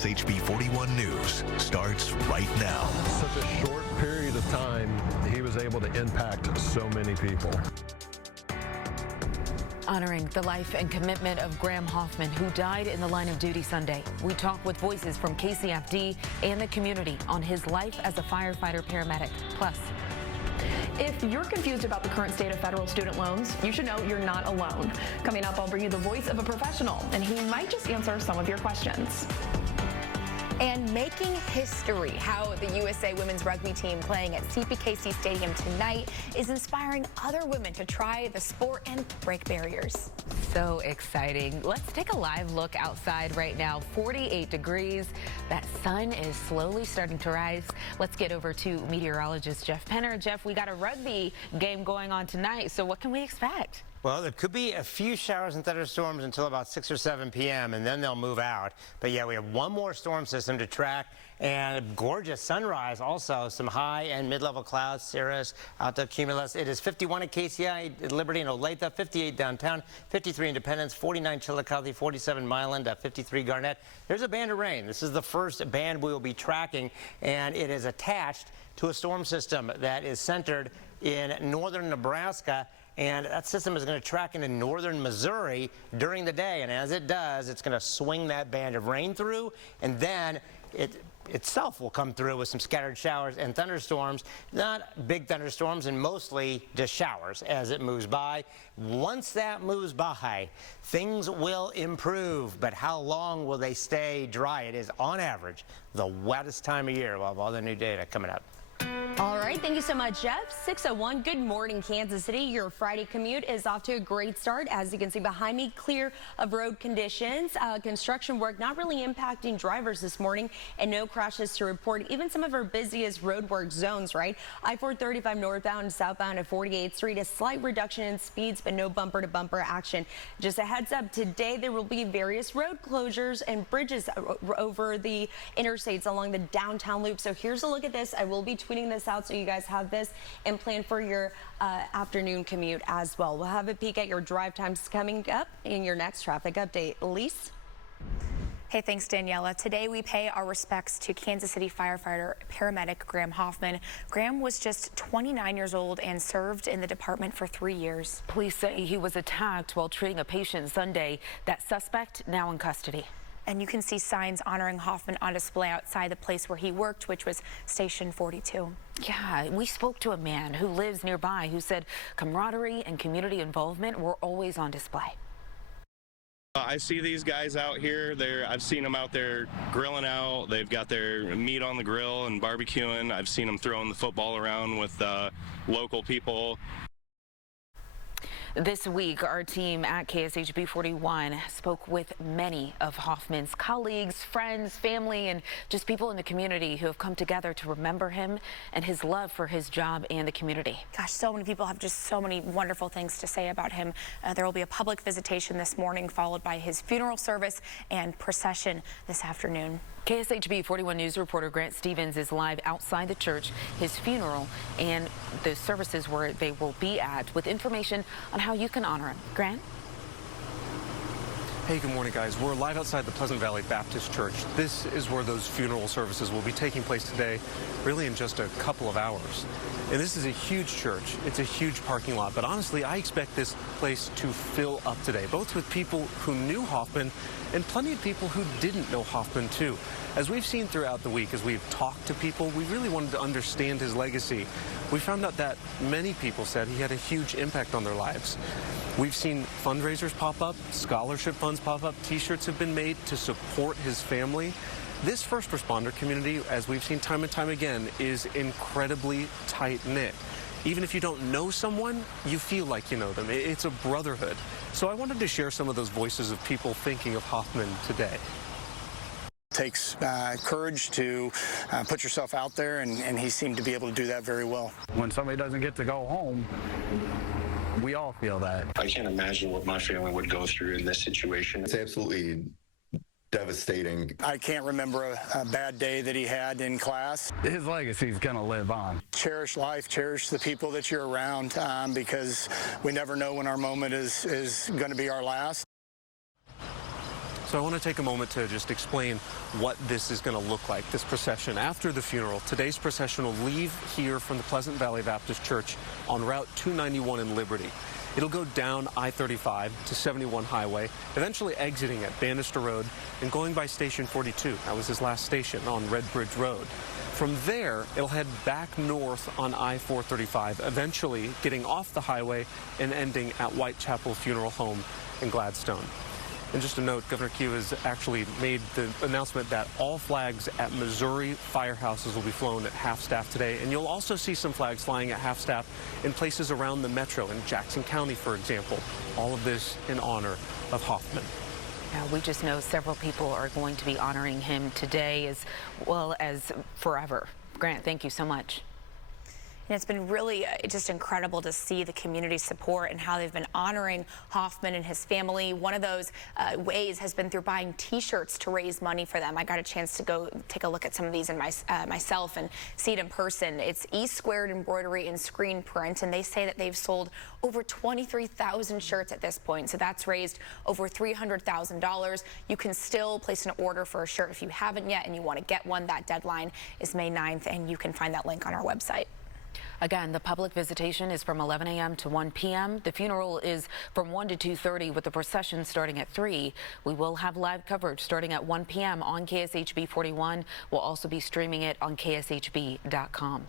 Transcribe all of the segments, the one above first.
KSHB 41 News starts right now. Such a short period of time, he was able to impact so many people. Honoring the life and commitment of Graham Hoffman, who died in the line of duty Sunday. We talk with voices from KCFD and the community on his life as a firefighter paramedic. Plus, if you're confused about the current state of federal student loans, you should know you're not alone. Coming up, I'll bring you the voice of a professional, and he might just answer some of your questions. And making history, how the USA women's rugby team playing at CPKC Stadium tonight is inspiring other women to try the sport and break barriers. so exciting. Let's take a live look outside right now. 48 degrees. That sun is slowly starting to rise. Let's get over to meteorologist Jeff Penner. Jeff, we got a rugby game going on tonight, so what can we expect? Well, there could be a few showers and thunderstorms until about 6 or 7 p.m., and then they'll move out. But yeah, we have one more storm system to track, and a gorgeous sunrise also. Some high and mid-level clouds, cirrus, alto cumulus. It is 51 at KCI, Liberty and Olathe, 58 downtown, 53 Independence, 49 Chillicothe, 47 Milan, 53 Garnett. There's a band of rain. This is the first band we will be tracking, and it is attached to a storm system that is centered in northern Nebraska. And that system is going to track into northern Missouri during the day. And as it does, it's going to swing that band of rain through. And then it itself will come through with some scattered showers and thunderstorms. Not big thunderstorms, and mostly just showers as it moves by. Once that moves by, things will improve. But how long will they stay dry? It is, on average, the wettest time of year. We'll have all the new data coming up. All right, thank you so much, Jeff. 6:01, good morning, Kansas City. Your Friday commute is off to a great start. As you can see behind me, clear of road conditions. Construction work not really impacting drivers this morning, and no crashes to report. Even some of our busiest road work zones, right? I-435 northbound and southbound at 48th Street, a slight reduction in speeds, but no bumper-to-bumper action. Just a heads up, today there will be various road closures and bridges over the interstates along the downtown loop. So here's a look at this. I will be tweeting this out so you guys have this and plan for your afternoon commute as well. We'll have a peek at your drive times coming up in your next traffic update. Elyse? Hey, thanks, Daniela. Today we pay our respects to Kansas City firefighter paramedic Graham Hoffman. Graham was just 29 years old and served in the department for 3 years. Police say he was attacked while treating a patient Sunday. That suspect now in custody. And you can see signs honoring Hoffman on display outside the place where he worked, which was Station 42. Yeah, we spoke to a man who lives nearby who said camaraderie and community involvement were always on display. I see these guys out here. I've seen them out there grilling out. They've got their meat on the grill and barbecuing. I've seen them throwing the football around with local people. This week, our team at KSHB 41 spoke with many of Hoffman's colleagues, friends, family, and just people in the community who have come together to remember him and his love for his job and the community. Gosh, so many people have just so many wonderful things to say about him. There will be a public visitation this morning, followed by his funeral service and procession this afternoon. KSHB 41 News reporter Grant Stevens is live outside the church, his funeral, and the services where they will be at with information on how you can honor him. Grant? Hey, good morning, guys. We're live outside the Pleasant Valley Baptist Church. This is where those funeral services will be taking place today, really in just a couple of hours. And this is a huge church. It's a huge parking lot, but honestly, I expect this place to fill up today, both with people who knew Hoffman and plenty of people who didn't know Hoffman too. As we've seen throughout the week, as we've talked to people, we really wanted to understand his legacy. We found out that many people said he had a huge impact on their lives. We've seen fundraisers pop up, scholarship funds pop up, t-shirts have been made to support his family. This first responder community, as we've seen time and time again, is incredibly tight-knit. Even if you don't know someone, you feel like you know them. It's a brotherhood. So I wanted to share some of those voices of people thinking of Hoffman today. It takes courage to put yourself out there, and he seemed to be able to do that very well. When somebody doesn't get to go home, we all feel that. I can't imagine what my family would go through in this situation. It's absolutely devastating. I can't remember a bad day that he had in class. His legacy is going to live on. Cherish life, cherish the people that you're around, because we never know when our moment is going to be our last. So I want to take a moment to just explain what this is going to look like, this procession. After the funeral, today's procession will leave here from the Pleasant Valley Baptist Church on Route 291 in Liberty. It'll go down I-35 to 71 Highway, eventually exiting at Bannister Road and going by Station 42. That was his last station on Red Bridge Road. From there, it'll head back north on I-435, eventually getting off the highway and ending at Whitechapel Funeral Home in Gladstone. And just a note, Governor Q has actually made the announcement that all flags at Missouri firehouses will be flown at half-staff today. And you'll also see some flags flying at half-staff in places around the metro, in Jackson County, for example. All of this in honor of Hoffman. Now, we just know several people are going to be honoring him today as well as forever. Grant, thank you so much. And it's been really just incredible to see the community support and how they've been honoring Hoffman and his family. One of those ways has been through buying T-shirts to raise money for them. I got a chance to go take a look at some of these in myself and see it in person. It's E-squared embroidery and screen print, and they say that they've sold over 23,000 shirts at this point. So that's raised over $300,000. You can still place an order for a shirt if you haven't yet and you want to get one. That deadline is May 9th, and you can find that link on our website. Again, the public visitation is from 11 a.m. to 1 p.m. The funeral is from 1 to 2:30 with the procession starting at 3. We will have live coverage starting at 1 p.m. on KSHB 41. We'll also be streaming it on kshb.com.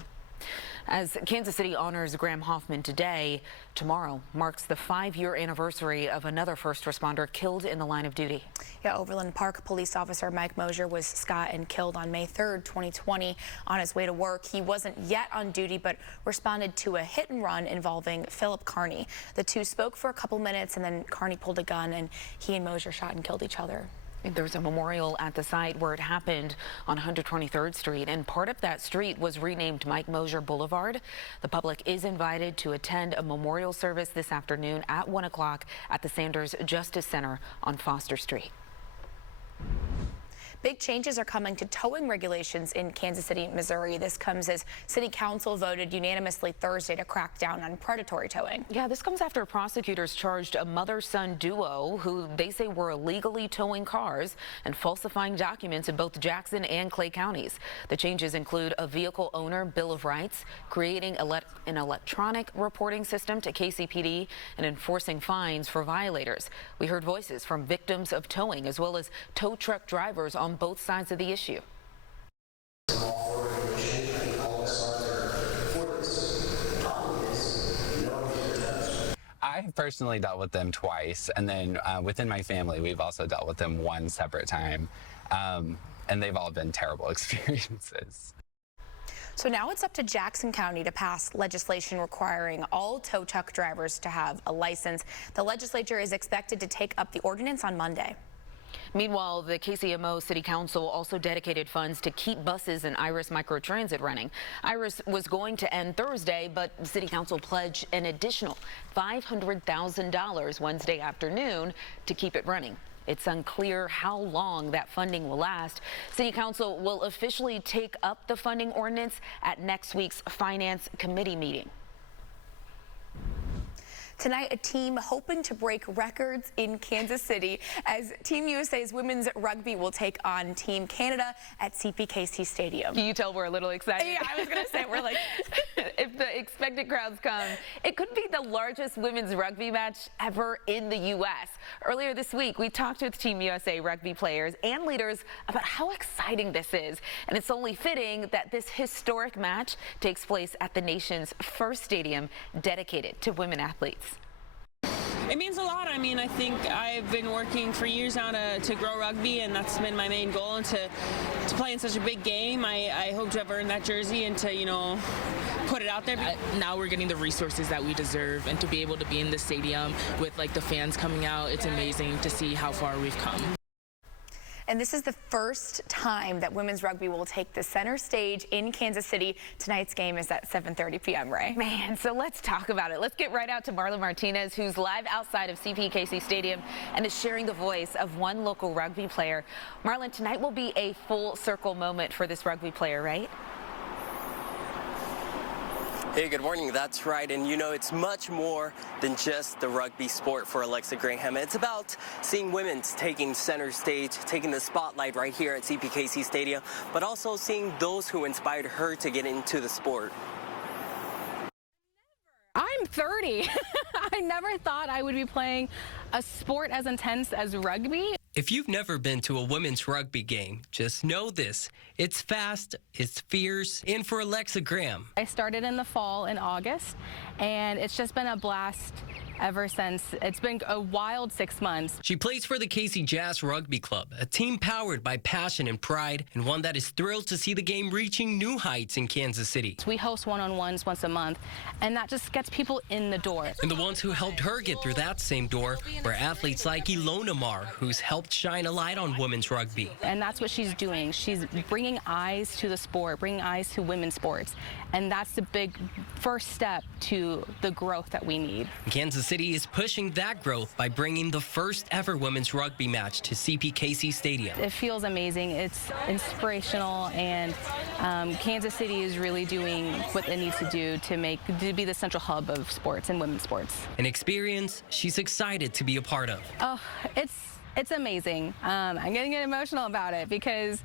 As Kansas City honors Graham Hoffman today, tomorrow marks the 5-year anniversary of another first responder killed in the line of duty. Yeah, Overland Park police officer Mike Mosier was shot and killed on May 3rd, 2020 on his way to work. He wasn't yet on duty, but responded to a hit and run involving Philip Carney. The two spoke for a couple minutes, and then Carney pulled a gun, and he and Mosier shot and killed each other. There's a memorial at the site where it happened on 123rd Street, and part of that street was renamed Mike Mosier Boulevard. The public is invited to attend a memorial service this afternoon at 1 o'clock at the Sanders Justice Center on Foster Street. Big changes are coming to towing regulations in Kansas City, Missouri. This comes as City Council voted unanimously Thursday to crack down on predatory towing. Yeah, this comes after prosecutors charged a mother-son duo who they say were illegally towing cars and falsifying documents in both Jackson and Clay counties. The changes include a vehicle owner bill of rights, creating an electronic reporting system to KCPD, and enforcing fines for violators. We heard voices from victims of towing as well as tow truck drivers on both sides of the issue. I've personally dealt with them twice, and then within my family, we've also dealt with them one separate time, and they've all been terrible experiences. So now it's up to Jackson County to pass legislation requiring all tow truck drivers to have a license. The legislature is expected to take up the ordinance on Monday. Meanwhile, the KCMO City Council also dedicated funds to keep buses and Iris Microtransit running. Iris was going to end Thursday, but City Council pledged an additional $500,000 Wednesday afternoon to keep it running. It's unclear how long that funding will last. City Council will officially take up the funding ordinance at next week's Finance Committee meeting. Tonight, a team hoping to break records in Kansas City as Team USA's women's rugby will take on Team Canada at CPKC Stadium. Can you tell we're a little excited? Yeah, I was going to say, we're like... If the expected crowds come, it could be the largest women's rugby match ever in the U.S. Earlier this week, we talked with Team USA rugby players and leaders about how exciting this is. And it's only fitting that this historic match takes place at the nation's first stadium dedicated to women athletes. It means a lot. I mean, I think I've been working for years now to grow rugby, and that's been my main goal. And to play in such a big game, I hope to have earned that jersey and to, you know, put it out there. Now we're getting the resources that we deserve, and to be able to be in the stadium with like the fans coming out, it's amazing to see how far we've come. And this is the first time that women's rugby will take the center stage in Kansas City. Tonight's game is at 7:30 p.m., Ray. Man, so let's talk about it. Let's get right out to Marla Martinez, who's live outside of CPKC Stadium and is sharing the voice of one local rugby player. Marlon, tonight will be a full circle moment for this rugby player, right? Hey, good morning. That's right. And you know, it's much more than just the rugby sport for Alexa Graham. It's about seeing women taking center stage, taking the spotlight right here at CPKC Stadium, but also seeing those who inspired her to get into the sport. I'm 30. I never thought I would be playing a sport as intense as rugby. If you've never been to a women's rugby game, just know this. It's fast, it's fierce, and for Alexa Graham. I started in the fall in August, and it's just been a blast ever since. It's been a wild 6 months. She plays for the Casey Jazz Rugby Club, a team powered by passion and pride, and one that is thrilled to see the game reaching new heights in Kansas City. We host one-on-ones once a month, and that just gets people in the door. And the ones who helped her get through that same door were athletes like Ilona Mar, who's helped shine a light on women's rugby. And that's what she's doing. She's bringing eyes to the sport, bringing eyes to women's sports. And that's the big first step to the growth that we need. Kansas City is pushing that growth by bringing the first ever women's rugby match to CPKC Stadium. It feels amazing. It's inspirational, and Kansas City is really doing what they need to do to be the central hub of sports and women's sports. An experience she's excited to be a part of. Oh, it's amazing. I'm gonna get emotional about it because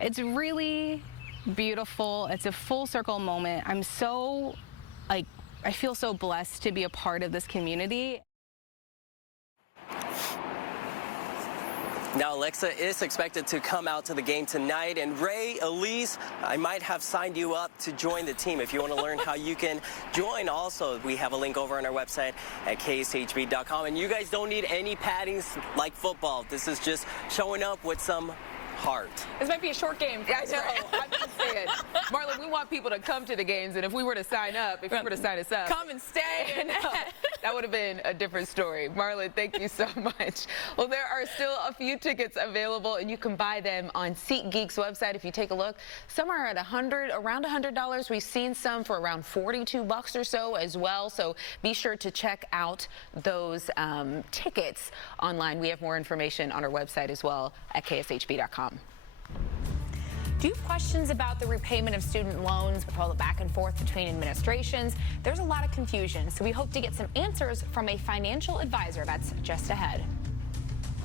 it's really beautiful. It's a full circle moment. I'm so, I feel so blessed to be a part of this community. Now, Alexa is expected to come out to the game tonight. And Ray, Elyse, I might have signed you up to join the team. If you want to learn how you can join, also, we have a link over on our website at kshb.com. And you guys don't need any paddings like football. This is just showing up with some heart. This might be a short game. I know. I'm just saying. Marlon, we want people to come to the games, and if we were to sign up, if you were to sign us up, come and stay. No, that would have been a different story. Marlon, thank you so much. Well, there are still a few tickets available, and you can buy them on SeatGeek's website. If you take a look, some are at around $100. We've seen some for around $42 or so as well. So be sure to check out those tickets online. We have more information on our website as well at kshb.com. Do you have questions about the repayment of student loans with all the back and forth between administrations? There's a lot of confusion, so we hope to get some answers from a financial advisor. That's just ahead.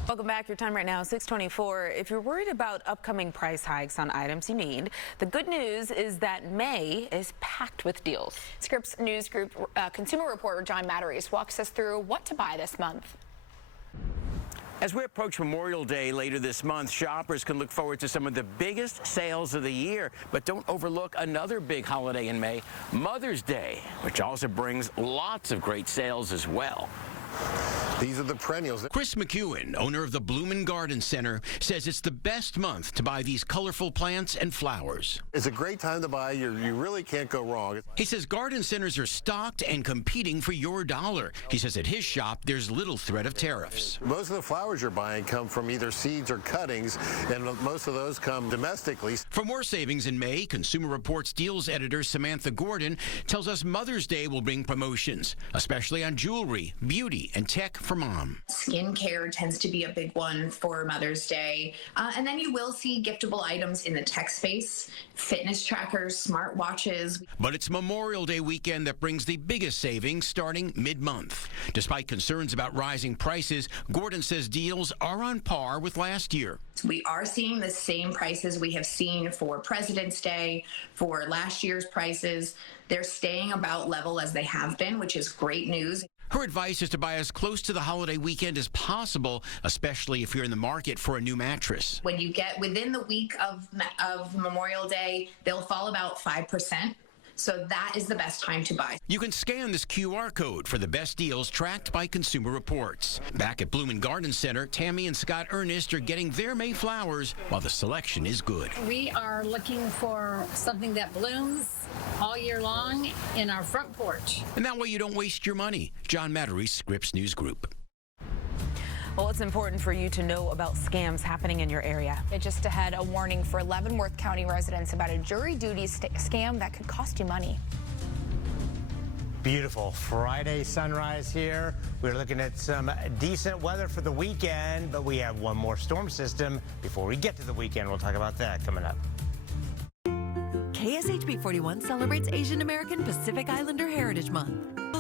Welcome back. Your time right now, 6:24. If you're worried about upcoming price hikes on items you need, the good news is that May is packed with deals. Scripps News Group consumer reporter John Matteries walks us through what to buy this month. As we approach Memorial Day later this month, shoppers can look forward to some of the biggest sales of the year. But don't overlook another big holiday in May, Mother's Day, which also brings lots of great sales as well. These are the perennials. Chris McEwen, owner of the Bloom & Garden Center, says it's the best month to buy these colorful plants and flowers. It's a great time to buy. You really can't go wrong. He says garden centers are stocked and competing for your dollar. He says at his shop, there's little threat of tariffs. Most of the flowers you're buying come from either seeds or cuttings, and most of those come domestically. For more savings in May, Consumer Reports Deals editor Samantha Gordon tells us Mother's Day will bring promotions, especially on jewelry, beauty, and tech for mom. Skincare tends to be a big one for Mother's Day. And then you will see giftable items in the tech space, fitness trackers, smartwatches. But it's Memorial Day weekend that brings the biggest savings starting mid-month. Despite concerns about rising prices, Gordon says deals are on par with last year. We are seeing the same prices we have seen for President's Day, for last year's prices. They're staying about level as they have been, which is great news. Her advice is to buy as close to the holiday weekend as possible, especially if you're in the market for a new mattress. When you get within the week of Memorial Day, they'll fall about 5%. So that is the best time to buy. You can scan this QR code for the best deals tracked by Consumer Reports. Back at Bloom & Garden Center, Tammy and Scott Ernest are getting their May flowers while the selection is good. We are looking for something that blooms all year long in our front porch. And that way you don't waste your money. John Matteries, Scripps News Group. Well, it's important for you to know about scams happening in your area. Just ahead, a warning for Leavenworth County residents about a jury duty scam that could cost you money. Beautiful Friday sunrise here. We're looking at some decent weather for the weekend, but we have one more storm system before we get to the weekend. We'll talk about that coming up. KSHB 41 celebrates Asian American Pacific Islander Heritage Month.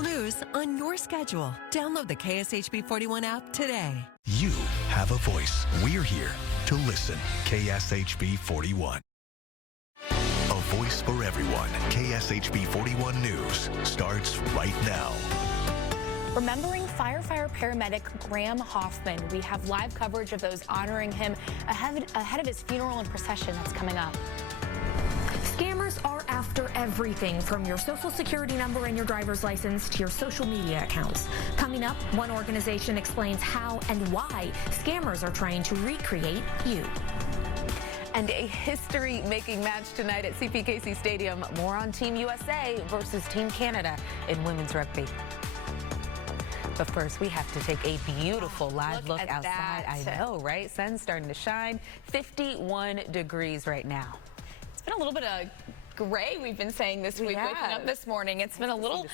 News on your schedule. Download the KSHB 41 app today. You have a voice. We're here to listen. KSHB 41. A voice for everyone. KSHB 41 News starts right now. Remembering firefighter paramedic Graham Hoffman. We have live coverage of those honoring him ahead of his funeral and procession that's coming up. Scammers are after everything from your social security number and your driver's license to your social media accounts. Coming up, one organization explains how and why scammers are trying to recreate you. And a history-making match tonight at CPKC Stadium. More on Team USA versus Team Canada in women's rugby. But first, we have to take a beautiful live look outside. That. I know, right? Sun's starting to shine. 51 degrees right now. It's been a little bit of gray, we've been saying this week, waking up this morning. It's been a little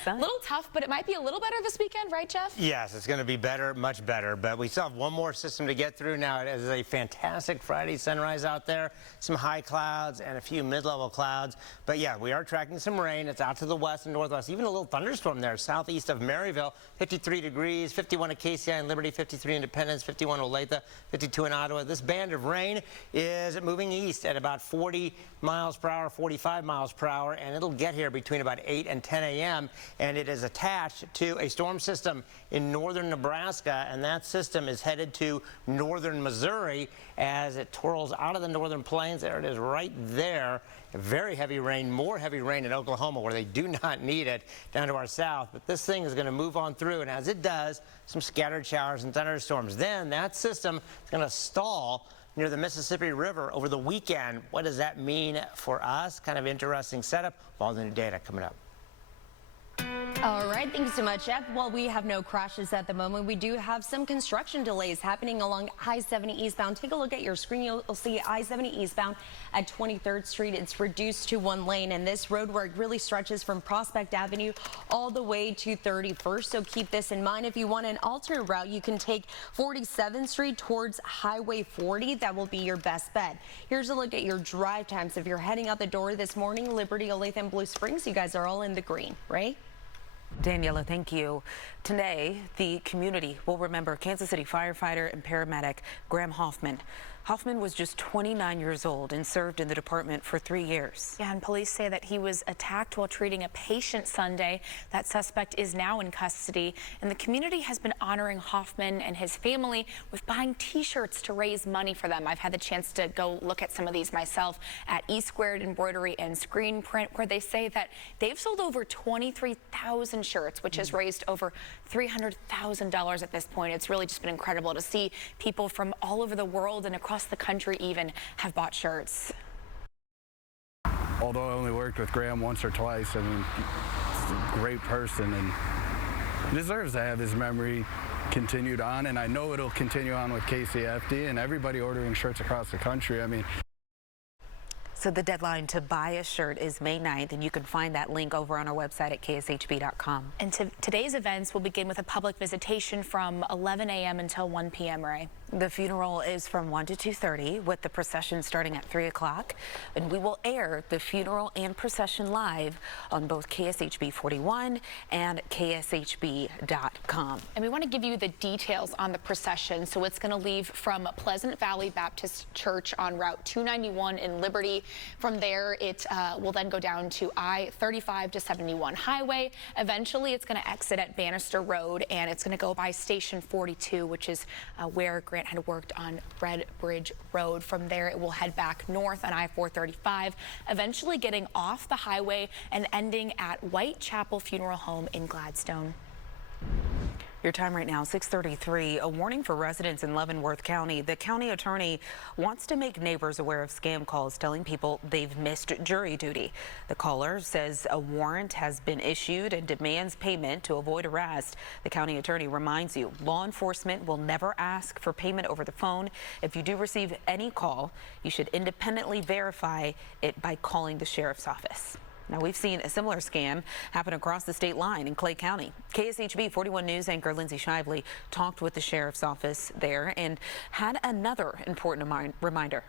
tough, but it might be a little better this weekend, right, Jeff? Yes, it's going to be better, much better, but we still have one more system to get through now. It is a fantastic Friday sunrise out there, some high clouds and a few mid-level clouds, but yeah, we are tracking some rain. It's out to the west and northwest, even a little thunderstorm there southeast of Maryville. 53 degrees, 51 at KCI and Liberty, 53 Independence, 51 Olathe, 52 in Ottawa. This band of rain is moving east at about 40 miles per hour, 45 miles per hour, and it'll get here between about 8 and 10 a.m. and it is attached to a storm system in northern Nebraska, and that system is headed to northern Missouri as it twirls out of the northern plains. There it is right there. Very heavy rain, more heavy rain in Oklahoma where they do not need it down to our south, but this thing is going to move on through, and as it does, some scattered showers and thunderstorms. Then that system is going to stall near the Mississippi River over the weekend. What does that mean for us? Kind of interesting setup. All the new data coming up. All right, thank you so much, Jeff. While we have no crashes at the moment, we do have some construction delays happening along I-70 eastbound. Take a look at your screen. You'll see I-70 eastbound at 23rd Street. It's reduced to one lane, and this road work really stretches from Prospect Avenue all the way to 31st. So keep this in mind. If you want an alternate route, you can take 47th Street towards Highway 40. That will be your best bet. Here's a look at your drive times. If you're heading out the door this morning, Liberty, Olathe, and Blue Springs, you guys are all in the green, right? Daniela, thank you. Today, the community will remember Kansas City firefighter and paramedic Graham Hoffman. Hoffman was just 29 years old and served in the department for 3 years. Yeah, and police say that he was attacked while treating a patient Sunday. That suspect is now in custody, and the community has been honoring Hoffman and his family with buying T-shirts to raise money for them. I've had the chance to go look at some of these myself at E-Squared Embroidery and Screen Print, where they say that they've sold over 23,000 shirts, which has raised over $300,000 at this point. It's really just been incredible to see people from all over the world and across the country even have bought shirts. Although I only worked with Graham once or twice, I mean, he's a great person and he deserves to have his memory continued on, and I know it'll continue on with KCFD and everybody ordering shirts across the country. I mean, so the deadline to buy a shirt is May 9th, and you can find that link over on our website at kshb.com. And today's events will begin with a public visitation from 11 a.m. until 1 p.m., Ray. The funeral is from 1 to 2:30, with the procession starting at 3 o'clock. And we will air the funeral and procession live on both KSHB 41 and KSHB.com. And we want to give you the details on the procession. So it's going to leave from Pleasant Valley Baptist Church on Route 291 in Liberty. From there, it will then go down to I-35 to 71 Highway. Eventually, it's going to exit at Bannister Road, and it's going to go by Station 42, which is where Grant had worked on Red Bridge Road. From there, it will head back north on I-435, eventually getting off the highway and ending at Whitechapel Funeral Home in Gladstone. Your time right now, 6:33. A warning for residents in Leavenworth County. The county attorney wants to make neighbors aware of scam calls telling people they've missed jury duty. The caller says a warrant has been issued and demands payment to avoid arrest. The county attorney reminds you, law enforcement will never ask for payment over the phone. If you do receive any call, you should independently verify it by calling the sheriff's office. Now, we've seen a similar scam happen across the state line in Clay County. KSHB 41 News anchor Lindsay Shively talked with the sheriff's office there and had another important reminder.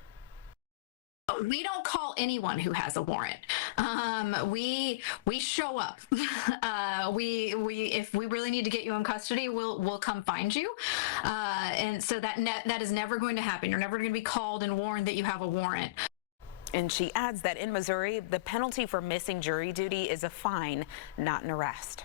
We don't call anyone who has a warrant. We show up. If we really need to get you in custody, we'll come find you. And so that is never going to happen. You're never going to be called and warned that you have a warrant. And she adds that in Missouri, the penalty for missing jury duty is a fine, not an arrest.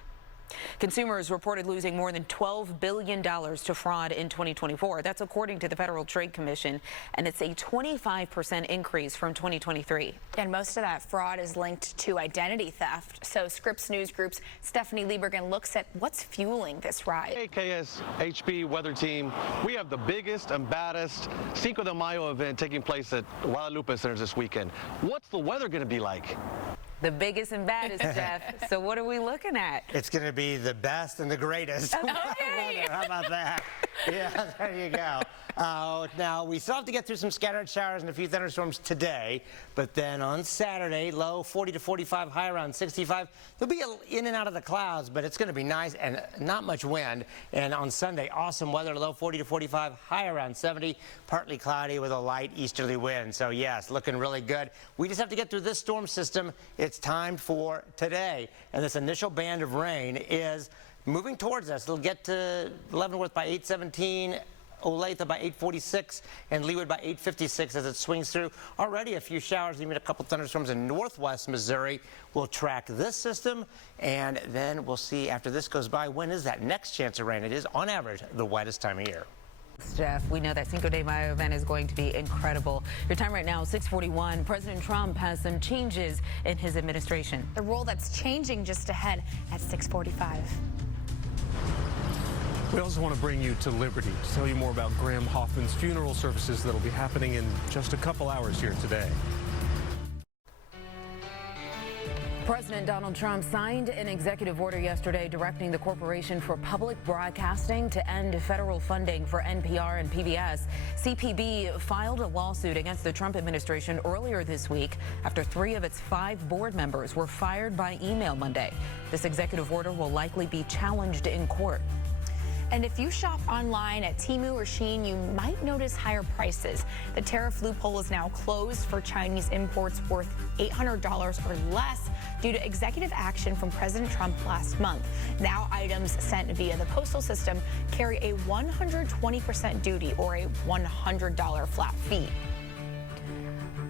Consumers reported losing more than $12 billion to fraud in 2024. That's according to the Federal Trade Commission, and it's a 25% increase from 2023. And most of that fraud is linked to identity theft. So Scripps News Group's Stephanie Liebergen looks at what's fueling this rise. Hey, KSHB weather team, we have the biggest and baddest Cinco de Mayo event taking place at Guadalupe Centers this weekend. What's the weather going to be like? The biggest and baddest, Jeff. So what are we looking at? It's going to be the best and the greatest. Okay. How about that? Yeah, there you go. Now, we still have to get through some scattered showers and a few thunderstorms today, but then on Saturday, low 40 to 45, high around 65. There'll be in and out of the clouds, but it's going to be nice and not much wind. And on Sunday, awesome weather, low 40 to 45, high around 70, partly cloudy with a light easterly wind. So, yes, looking really good. We just have to get through this storm system. It's time for today. And this initial band of rain is moving towards us. It'll get to Leavenworth by 8:17. Olathe by 8:46 and Leawood by 8:56 as it swings through. Already a few showers, even a couple thunderstorms in northwest Missouri. We'll track this system, and then we'll see after this goes by, when is that next chance of rain? It is, on average, the wettest time of year. Jeff, we know that Cinco de Mayo event is going to be incredible. Your time right now, 6:41. President Trump has some changes in his administration. The role that's changing just ahead at 6:45. We also want to bring you to Liberty to tell you more about Graham Hoffman's funeral services that will be happening in just a couple hours here today. President Donald Trump signed an executive order yesterday directing the Corporation for Public Broadcasting to end federal funding for NPR and PBS. CPB filed a lawsuit against the Trump administration earlier this week after 3 of its 5 board members were fired by email Monday. This executive order will likely be challenged in court. And if you shop online at Temu or Shein, you might notice higher prices. The tariff loophole is now closed for Chinese imports worth $800 or less due to executive action from President Trump last month. Now items sent via the postal system carry a 120% duty or a $100 flat fee.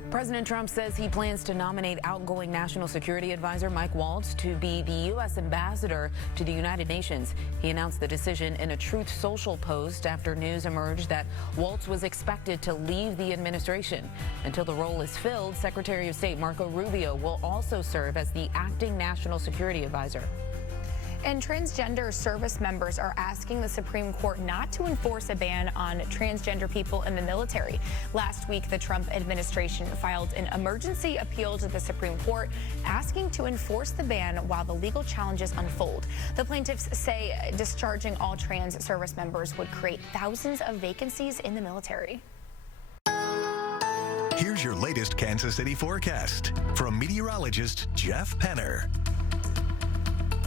President Trump says he plans to nominate outgoing National Security Advisor Mike Waltz to be the U.S. ambassador to the United Nations. He announced the decision in a Truth Social post after news emerged that Waltz was expected to leave the administration. Until the role is filled, Secretary of State Marco Rubio will also serve as the acting National Security Advisor. And transgender service members are asking the Supreme Court not to enforce a ban on transgender people in the military. Last week, the Trump administration filed an emergency appeal to the Supreme Court asking to enforce the ban while the legal challenges unfold. The plaintiffs say discharging all trans service members would create thousands of vacancies in the military. Here's your latest Kansas City forecast from meteorologist Jeff Penner.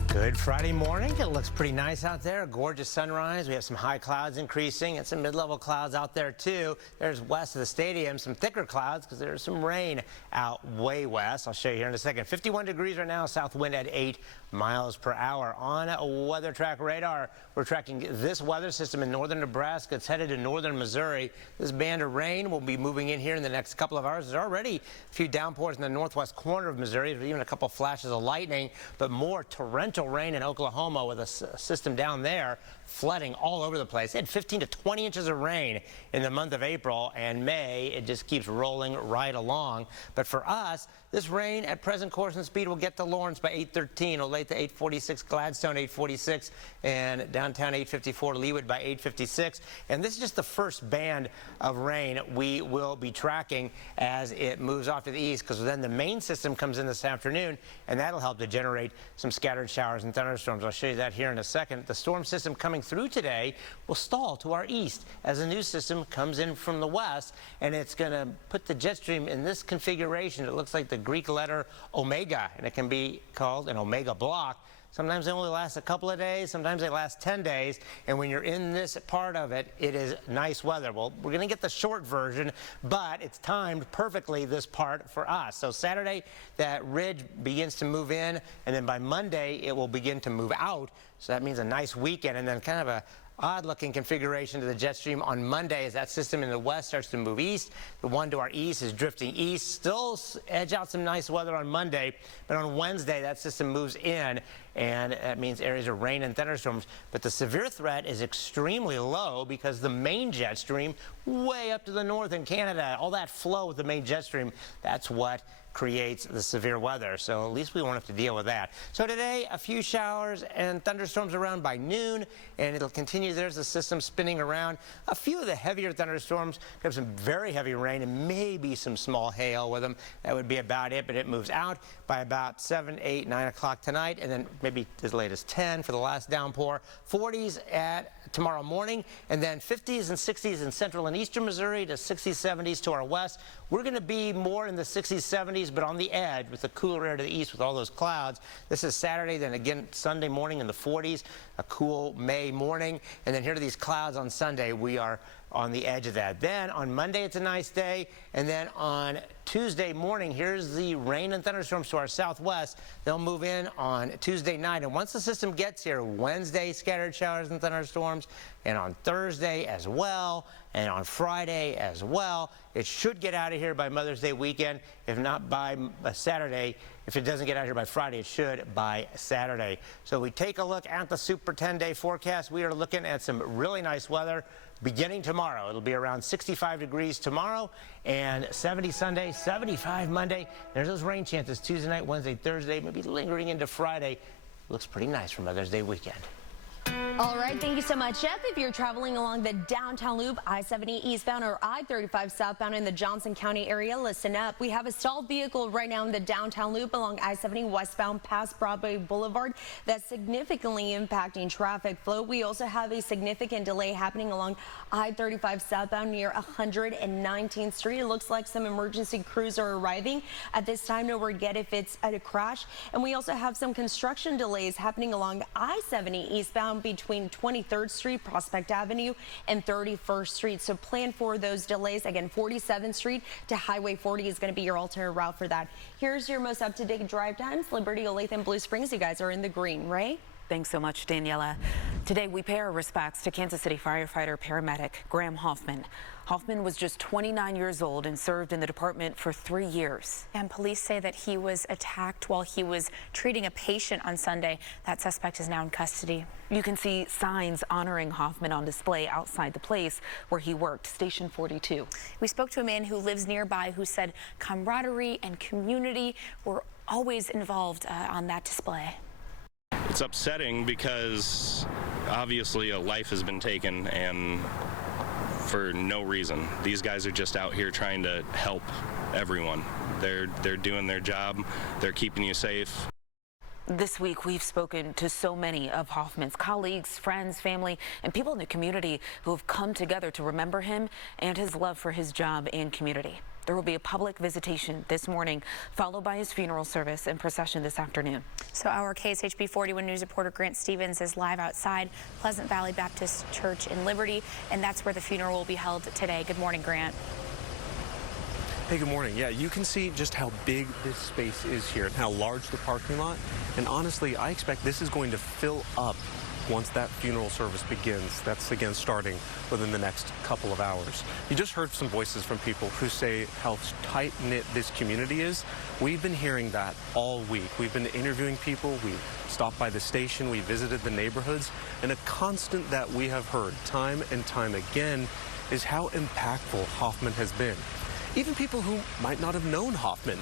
Good Friday morning. It looks pretty nice out there. A gorgeous sunrise. We have some high clouds increasing and some mid-level clouds out there too. There's west of the stadium some thicker clouds because there's some rain out way west. I'll show you here in a second. 51 degrees right now. South wind at 8 miles per hour. On a weather track radar, we're tracking this weather system in northern Nebraska. It's headed to northern Missouri. This band of rain will be moving in here in the next couple of hours. There's already a few downpours in the northwest corner of Missouri. There's even a couple flashes of lightning, but more torrential rain in Oklahoma with a system down there flooding all over the place. It had 15 to 20 inches of rain in the month of April and May. It just keeps rolling right along. But for us, this rain at present course and speed will get to Lawrence by 8:13, Olathe 8:46, Gladstone 8:46, and downtown 8:54, Leawood by 8:56. And this is just the first band of rain we will be tracking as it moves off to the east, because then the main system comes in this afternoon, and that'll help to generate some scattered showers and thunderstorms. I'll show you that here in a second. The storm system coming through today will stall to our east as a new system comes in from the west, and it's going to put the jet stream in this configuration. It looks like the Greek letter omega, and it can be called an omega block. Sometimes they only last a couple of days. Sometimes they last 10 days. And when you're in this part of it, it is nice weather. Well, we're going to get the short version, but it's timed perfectly, this part, for us. So Saturday, that ridge begins to move in, and then by Monday, it will begin to move out. So that means a nice weekend, and then kind of a odd-looking configuration to the jet stream on Monday as that system in the west starts to move east. The one to our east is drifting east. Still edge out some nice weather on Monday, but on Wednesday that system moves in, and that means areas of rain and thunderstorms. But the severe threat is extremely low because the main jet stream way up to the north in Canada, all that flow with the main jet stream, that's what creates the severe weather. So at least we won't have to deal with that. So today, a few showers and thunderstorms around by noon, and it'll continue. There's the system spinning around. A few of the heavier thunderstorms have some very heavy rain and maybe some small hail with them. That would be about it, but it moves out by about 7, 8, 9 o'clock tonight, and then maybe as late as 10 for the last downpour. 40s at tomorrow morning, and then 50s and 60s in central and eastern Missouri to 60s, 70s to our west. We're going to be more in the 60s, 70s, but on the edge with the cooler air to the east with all those clouds. This is Saturday, then again Sunday morning in the 40s, a cool May morning, and then here are these clouds on Sunday. We are on the edge of that. Then on Monday, it's a nice day, and then on Tuesday morning, here's the rain and thunderstorms to our southwest. They'll move in on Tuesday night, and once the system gets here, Wednesday, scattered showers and thunderstorms, and on Thursday as well, and on Friday as well. It should get out of here by Mother's Day weekend, if not by Saturday. If it doesn't get out here by Friday, it should by Saturday. So we take a look at the Super 10-day forecast. We are looking at some really nice weather beginning tomorrow. It'll be around 65 degrees tomorrow and 70 Sunday, 75 Monday. There's those rain chances Tuesday night, Wednesday, Thursday, maybe lingering into Friday. Looks pretty nice for Mother's Day weekend. All right, thank you so much, Jeff. If you're traveling along the downtown loop, I-70 eastbound or I-35 southbound in the Johnson County area, listen up. We have a stalled vehicle right now in the downtown loop along I-70 westbound past Broadway Boulevard that's significantly impacting traffic flow. We also have a significant delay happening along I-35 southbound near 119th Street. It looks like some emergency crews are arriving. At this time, no word yet if it's a crash. And we also have some construction delays happening along I-70 eastbound between 23rd Street, Prospect Avenue, and 31st Street. So plan for those delays. Again, 47th Street to Highway 40 is going to be your alternate route for that. Here's your most up-to-date drive times. Liberty, Olathe, and Blue Springs, you guys are in the green, right? Thanks so much, Daniela. Today, we pay our respects to Kansas City firefighter paramedic Graham Hoffman. Hoffman was just 29 years old and served in the department for 3 years. And police say that he was attacked while he was treating a patient on Sunday. That suspect is now in custody. You can see signs honoring Hoffman on display outside the place where he worked, Station 42. We spoke to a man who lives nearby who said camaraderie and community were always involved on that display. It's upsetting because obviously a life has been taken and for no reason. These guys are just out here trying to help everyone. They're doing their job. They're keeping you safe. This week, we've spoken to so many of Hoffman's colleagues, friends, family, and people in the community who have come together to remember him and his love for his job and community. There will be a public visitation this morning, followed by his funeral service and procession this afternoon. So our KSHB 41 News reporter Grant Stevens is live outside Pleasant Valley Baptist Church in Liberty, and that's where the funeral will be held today. Good morning, Grant. Hey, good morning. Yeah, you can see just how big this space is here and how large the parking lot. And honestly, I expect this is going to fill up once that funeral service begins. That's again starting within the next couple of hours. You just heard some voices from people who say how tight-knit this community is. We've been hearing that all week. We've been interviewing people. We stopped by the station. We visited the neighborhoods. And a constant that we have heard time and time again is how impactful Hoffman has been. Even people who might not have known Hoffman,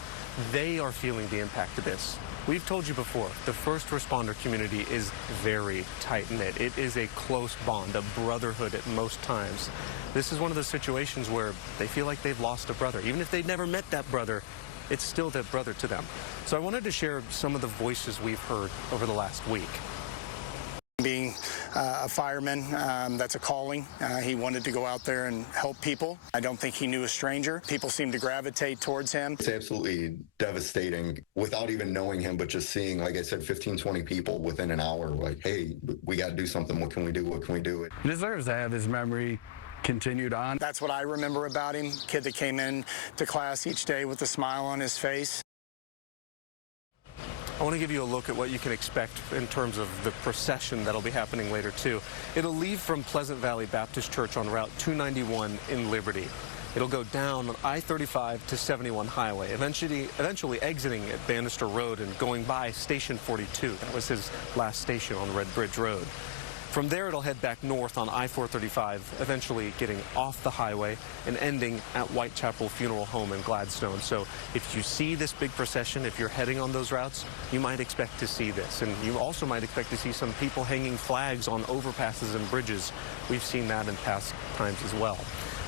they are feeling the impact of this. We've told you before, the first responder community is very tight-knit. It is a close bond, a brotherhood at most times. This is one of those situations where they feel like they've lost a brother. Even if they've never met that brother, it's still that brother to them. So I wanted to share some of the voices we've heard over the last week. Being a fireman, that's a calling. He wanted to go out there and help people. I don't think he knew a stranger. People seem to gravitate towards him. It's absolutely devastating without even knowing him, but just seeing, like I said, 15, 20 people within an hour, like, hey, we got to do something. What can we do? What can we do? He deserves to have his memory continued on. That's what I remember about him. Kid that came in to class each day with a smile on his face. I want to give you a look at what you can expect in terms of the procession that'll be happening later, too. It'll leave from Pleasant Valley Baptist Church on Route 291 in Liberty. It'll go down on I-35 to 71 Highway, eventually exiting at Bannister Road and going by Station 42. That was his last station on Red Bridge Road. From there, it'll head back north on I-435, eventually getting off the highway and ending at Whitechapel Funeral Home in Gladstone. So if you see this big procession, if you're heading on those routes, you might expect to see this. And you also might expect to see some people hanging flags on overpasses and bridges. We've seen that in past times as well.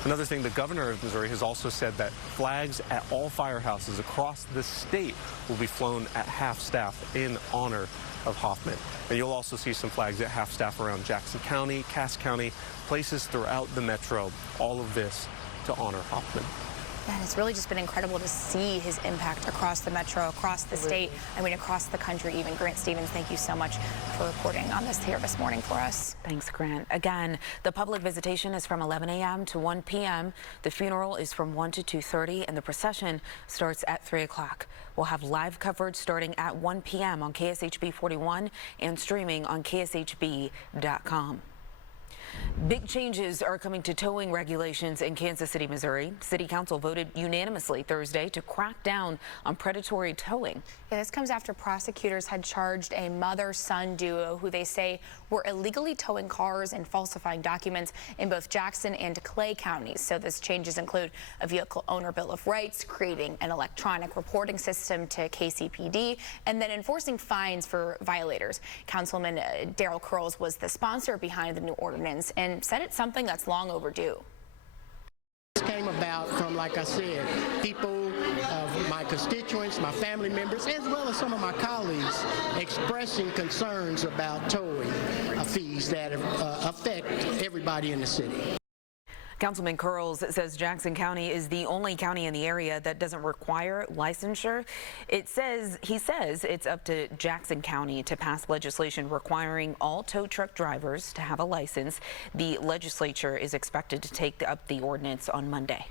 Another thing, the governor of Missouri has also said that flags at all firehouses across the state will be flown at half-staff in honor of Hoffman. And you'll also see some flags at half-staff around Jackson County, Cass County, places throughout the metro, all of this to honor Hoffman. And it's really just been incredible to see his impact across the metro, across the state, I mean, across the country even. Grant Stevens, thank you so much for reporting on this here this morning for us. Thanks, Grant. Again, the public visitation is from 11 a.m. to 1 p.m. The funeral is from 1 to 2:30, and the procession starts at 3 o'clock. We'll have live coverage starting at 1 p.m. on KSHB 41 and streaming on KSHB.com. Big changes are coming to towing regulations in Kansas City, Missouri. City Council voted unanimously Thursday to crack down on predatory towing. Yeah, this comes after prosecutors had charged a mother-son duo who they say were illegally towing cars and falsifying documents in both Jackson and Clay counties. So these changes include a vehicle owner bill of rights, creating an electronic reporting system to KCPD, and then enforcing fines for violators. Councilman Darrell Curls was the sponsor behind the new ordinance and said it's something that's long overdue. This came about from, like I said, people of my constituents, my family members, as well as some of my colleagues expressing concerns about towing fees that affect everybody in the city. Councilman Curls says Jackson County is the only county in the area that doesn't require licensure. He says it's up to Jackson County to pass legislation requiring all tow truck drivers to have a license. The legislature is expected to take up the ordinance on Monday.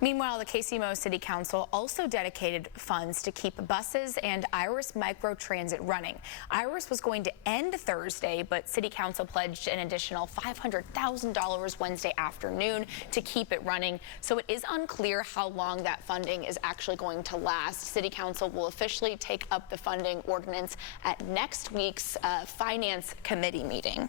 Meanwhile, the KCMO City Council also dedicated funds to keep buses and Iris Micro Transit running. Iris was going to end Thursday, but City Council pledged an additional $500,000 Wednesday afternoon to keep it running. So it is unclear how long that funding is actually going to last. City Council will officially take up the funding ordinance at next week's Finance Committee meeting.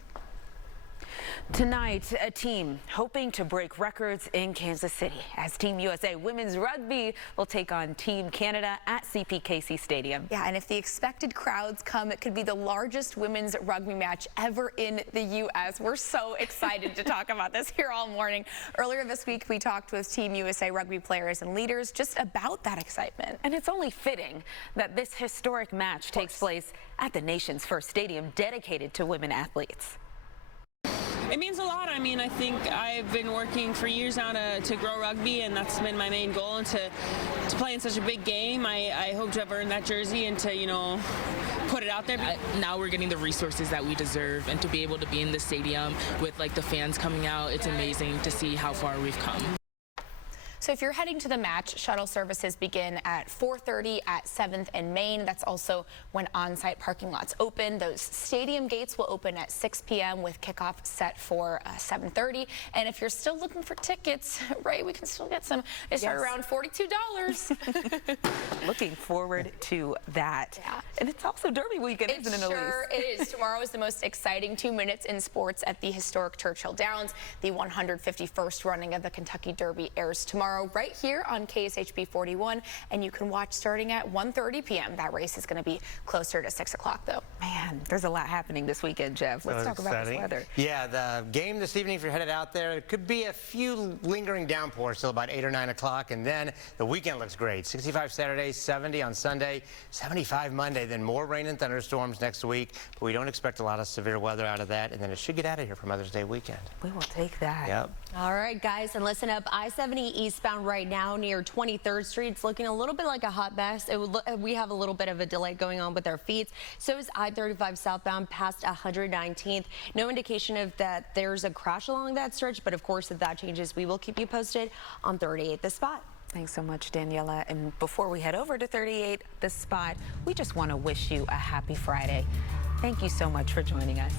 Tonight, a team hoping to break records in Kansas City as Team USA Women's Rugby will take on Team Canada at CPKC Stadium. Yeah, and if the expected crowds come, it could be the largest women's rugby match ever in the U.S. We're so excited to talk about this here all morning. Earlier this week, we talked with Team USA rugby players and leaders just about that excitement. And it's only fitting that this historic match takes place at the nation's first stadium dedicated to women athletes. It means a lot. I mean, I think I've been working for years now to grow rugby, and that's been my main goal. And to play in such a big game, I hope to have earned that jersey and to, you know, put it out there. Now we're getting the resources that we deserve, and to be able to be in the stadium with like the fans coming out, it's amazing to see how far we've come. So if you're heading to the match, shuttle services begin at 4:30 at 7th and Main. That's also when on-site parking lots open. Those stadium gates will open at 6 p.m. with kickoff set for 7:30. And if you're still looking for tickets, right, we can still get some. They start around $42. Looking forward to that. Yeah. And it's also Derby weekend, isn't it, Elyse? Sure it is. Tomorrow is the most exciting 2 minutes in sports at the historic Churchill Downs. The 151st running of the Kentucky Derby airs tomorrow. tomorrow right here on KSHB 41, and you can watch starting at 1:30 p.m. That race is going to be closer to 6 o'clock, though. Man, there's a lot happening this weekend, Jeff. Let's talk about this weather. Yeah, the game this evening, if you're headed out there, it could be a few lingering downpours till about 8 or 9 o'clock, and then the weekend looks great. 65 Saturday, 70 on Sunday, 75 Monday, then more rain and thunderstorms next week, but we don't expect a lot of severe weather out of that, and then it should get out of here for Mother's Day weekend. We will take that. Yep. All right, guys, and listen up. I-70 eastbound right now near 23rd Street. It's looking a little bit like a hot mess. We have a little bit of a delay going on with our feeds. So is I-35 southbound past 119th. No indication of that there's a crash along that stretch, but of course, if that changes, we will keep you posted on 38 The Spot. Thanks so much, Daniela. And before we head over to 38 The Spot, we just want to wish you a happy Friday. Thank you so much for joining us.